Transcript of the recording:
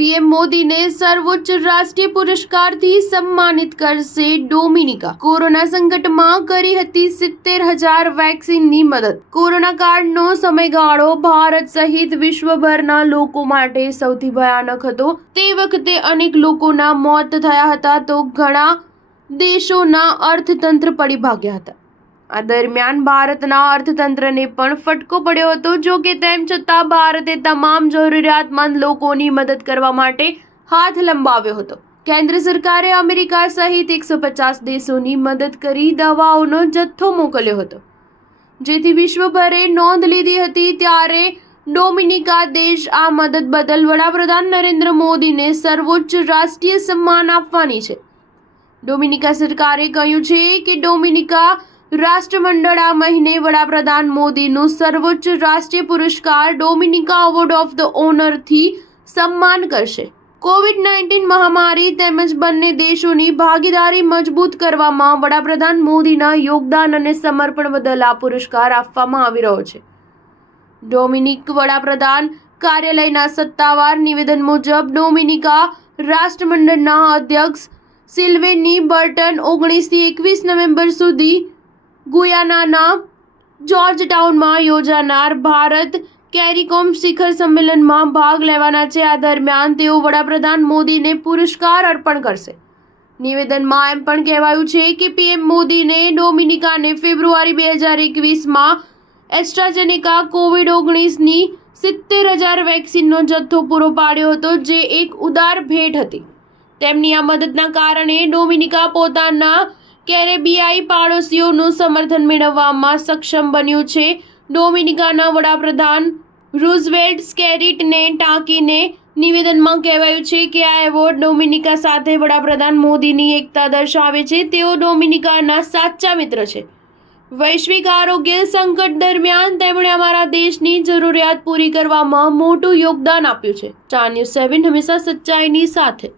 PM મોદીને સર્વોચ્ચ રાષ્ટ્રીય પુરસ્કારથી સન્માનિત કરશે ડોમિનિકા। કોરોના સંકટમાં કરી હતી 70,000 વેક્સિનની મદદ। કોરોના કાળનો સમયગાળો ભારત સહિત વિશ્વભરના લોકો માટે સૌથી ભયાનક હતો। તે વખતે અનેક લોકોના મોત થયા હતા તો ઘણા દેશોના અર્થતંત્ર પડી ભાગ્યા હતા। આ દરમિયાન ભારતના અર્થતંત્રને પણ ફટકો પડ્યો હતો। જો કે તેમ છતાં ભારતે તમામ જરૂરિયાતમંદ લોકોની મદદ કરવા માટે હાથ લંબાવ્યો હતો। કેન્દ્ર સરકારે અમેરિકા સહિત 150 દેશોની મદદ કરી દવાઓનો જથ્થો મોકલ્યો હતો, જેથી વિશ્વભરે નોંધ લીધી હતી। ત્યારે ડોમિનિકા દેશ આ મદદ બદલ વડાપ્રધાન નરેન્દ્ર મોદીને સર્વોચ્ચ રાષ્ટ્રીય સન્માન આપવાની છે। ડોમિનિકા સરકારે કહ્યું છે કે ડોમિનિકા રાષ્ટ્રમંડળ આ મહિને વડાપ્રધાન મોદીનું સર્વોચ્ચ રાષ્ટ્રીય પુરસ્કાર ડોમિનિકા એવોર્ડ ઓફ ધ ઓનરથી સન્માન કરશે। કોવિડ-19 મહામારી તેમજ બંને દેશોની ભાગીદારી મજબૂત કરવામાં વડાપ્રધાન મોદીના યોગદાન અને સમર્પણ બદલ આ પુરસ્કાર આપવામાં આવી રહ્યો છે। ડોમિનિક વડાપ્રધાન કાર્યાલયના સત્તાવાર નિવેદન મુજબ ડોમિનિકા રાષ્ટ્રમંડળના અધ્યક્ષ સિલ્વેની બર્ટન 19 થી 21 નવેમ્બર સુધી ગુયાનાના જોર્જટાઉનમાં યોજાનાર ભારત કેરીકોમ શિખર સંમેલનમાં ભાગ લેવાના છે। આ દરમિયાન તેઓ વડાપ્રધાન મોદીને પુરસ્કાર અર્પણ કરશે। નિવેદનમાં એમ પણ કહેવાયું છે કે પીએમ મોદીને ડોમિનિકાને ફેબ્રુઆરી 2021માં એસ્ટ્રાઝેનેકા કોવિડ-19ની 70,000 વેક્સિનનો જથ્થો પૂરો પાડ્યો હતો, જે એક ઉદાર ભેટ હતી। તેમની આ મદદના કારણે ડોમિનિકા પોતાના કેરેબિયાઈ પાડોશીઓનું સમર્થન મેળવવામાં સક્ષમ બન્યું છે। ડોમિનિકાના વડાપ્રધાન રૂઝવેલ્ટ સ્કેરિટને ટાંકીને નિવેદનમાં કહેવાયું છે કે આ એવોર્ડ ડોમિનિકા સાથે વડાપ્રધાન મોદીની એકતા દર્શાવે છે। તેઓ ડોમિનિકાના સાચા મિત્ર છે। વૈશ્વિક આરોગ્ય સંકટ દરમિયાન તેમણે અમારા દેશની જરૂરિયાત પૂરી કરવામાં મોટું યોગદાન આપ્યું છે। સ્ટાર ન્યૂઝ 7 હંમેશા સચ્ચાઈની સાથે।